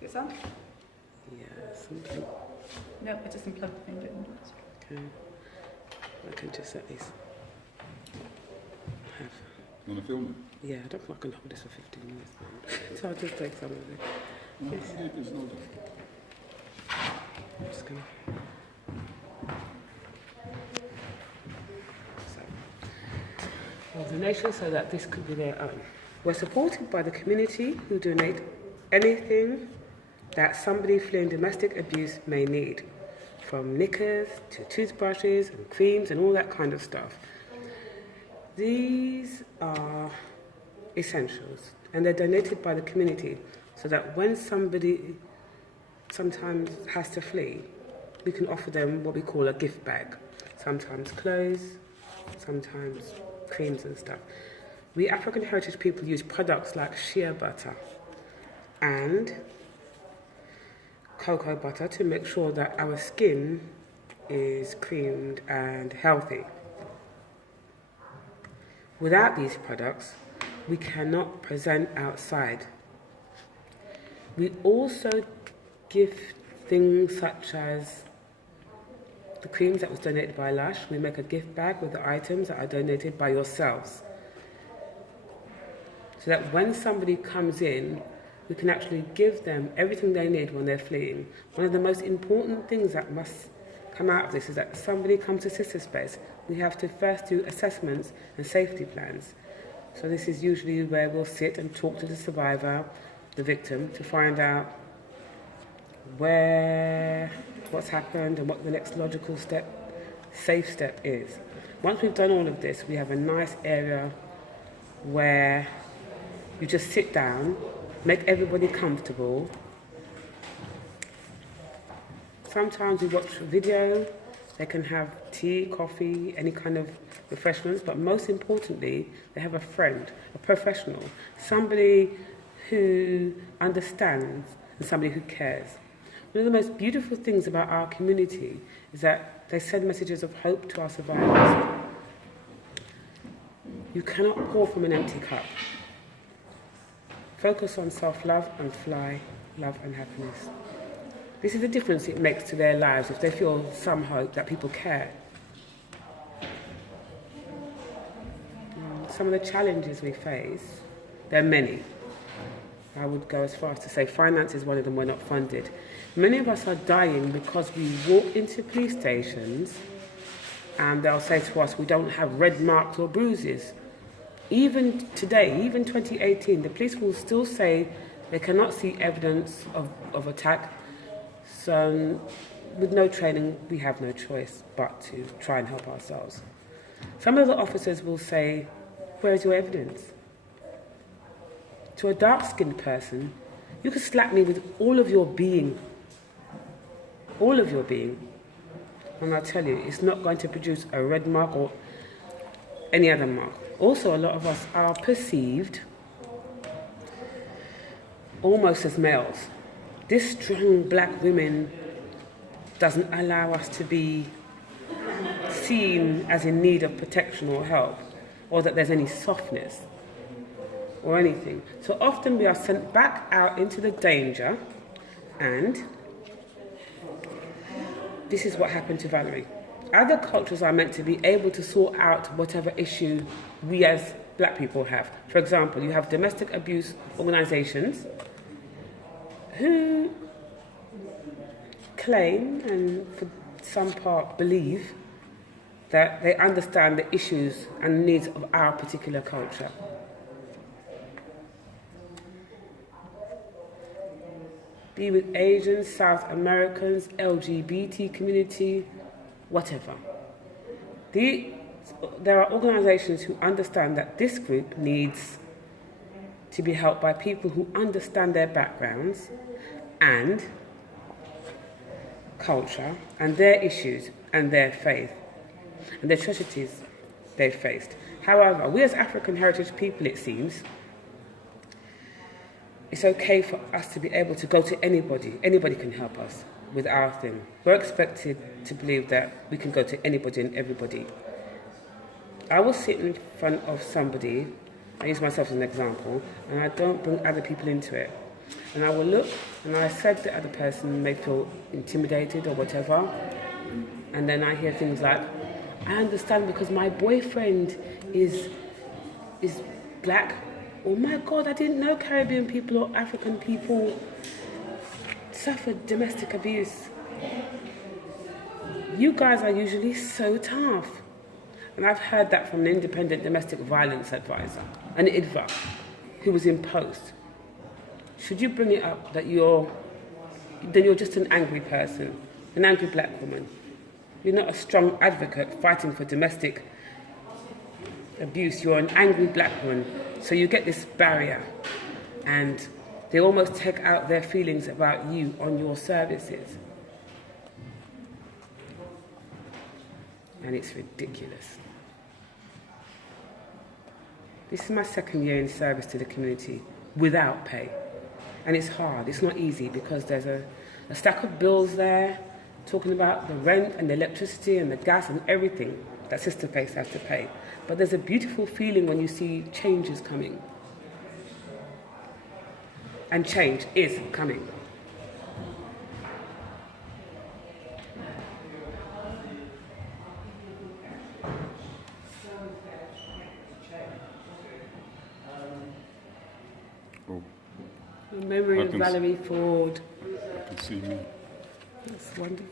Is it on? Yeah, something. No, I just unplugged the thing, didn't it? Okay. I can just at least have. You want to film it? Yeah, I don't think I can hold this for 15 minutes, man. So I'll just take some of it. No, Yes. there's no doubt. I'm just gonna. Donations so that this could be their own. We're supported by the community who donate anything that somebody fleeing domestic abuse may need, from knickers to toothbrushes and creams and all that kind of stuff. These are essentials and they're donated by the community so that when somebody sometimes has to flee, we can offer them what we call a gift bag. Sometimes clothes, sometimes creams and stuff. We African heritage people use products like shea butter and cocoa butter to make sure that our skin is creamed and healthy. Without these products, we cannot present outside. We also give things such as the creams that was donated by Lush. We make a gift bag with the items that are donated by yourselves. So that when somebody comes in, we can actually give them everything they need when they're fleeing. One of the most important things that must come out of this is that somebody comes to Sistah Space, we have to first do assessments and safety plans. So this is usually where we'll sit and talk to the survivor, the victim, to find out what's happened and what the next logical step, safe step is. Once we've done all of this, we have a nice area where you just sit down, make everybody comfortable. Sometimes we watch a video, they can have tea, coffee, any kind of refreshments, but most importantly, they have a friend, a professional, somebody who understands and somebody who cares. One of the most beautiful things about our community is that they send messages of hope to our survivors. You cannot pour from an empty cup. Focus on self-love and fly, love and happiness. This is the difference it makes to their lives if they feel some hope that people care. Some of the challenges we face, there are many. I would go as far as to say finance is one of them, we're not funded. Many of us are dying because we walk into police stations and they'll say to us, we don't have red marks or bruises. Even today, even 2018, the police will still say they cannot see evidence of attack. So with no training, we have no choice but to try and help ourselves. Some of the officers will say, where's your evidence? To a dark-skinned person, you could slap me with all of your being. All of your being. And I tell you, it's not going to produce a red mark or any other mark. Also, a lot of us are perceived almost as males. This strong black women doesn't allow us to be seen as in need of protection or help, or that there's any softness or anything. So often we are sent back out into the danger, and this is what happened to Valerie. Other cultures are meant to be able to sort out whatever issue we as black people have. For example, you have domestic abuse organisations who claim, and for some part believe, that they understand the issues and needs of our particular culture. Be with Asians, South Americans, LGBT community, whatever. There are organisations who understand that this group needs to be helped by people who understand their backgrounds and culture and their issues and their faith and the atrocities they've faced. However, we as African heritage people, it seems, it's okay for us to be able to go to anybody. Anybody can help us with our thing. We're expected to believe that we can go to anybody and everybody. I will sit in front of somebody, I use myself as an example, and I don't bring other people into it. And I will look, and I said the other person may feel intimidated or whatever. And then I hear things like, I understand because my boyfriend is black. Oh my God, I didn't know Caribbean people or African people suffered domestic abuse. You guys are usually so tough. And I've heard that from an independent domestic violence advisor, an IDVA, who was in post. Should you bring it up that then you're just an angry person, an angry black woman. You're not a strong advocate fighting for domestic abuse. You're an angry black woman. So you get this barrier, and they almost take out their feelings about you on your services. And it's ridiculous. This is my second year in service to the community without pay. And it's hard, it's not easy, because there's a stack of bills there talking about the rent and the electricity and the gas and everything that Sistah Space has to pay. But there's a beautiful feeling when you see changes coming. And change is coming. Oh, In memory I of can Valerie Ford. I can see me. That's wonderful.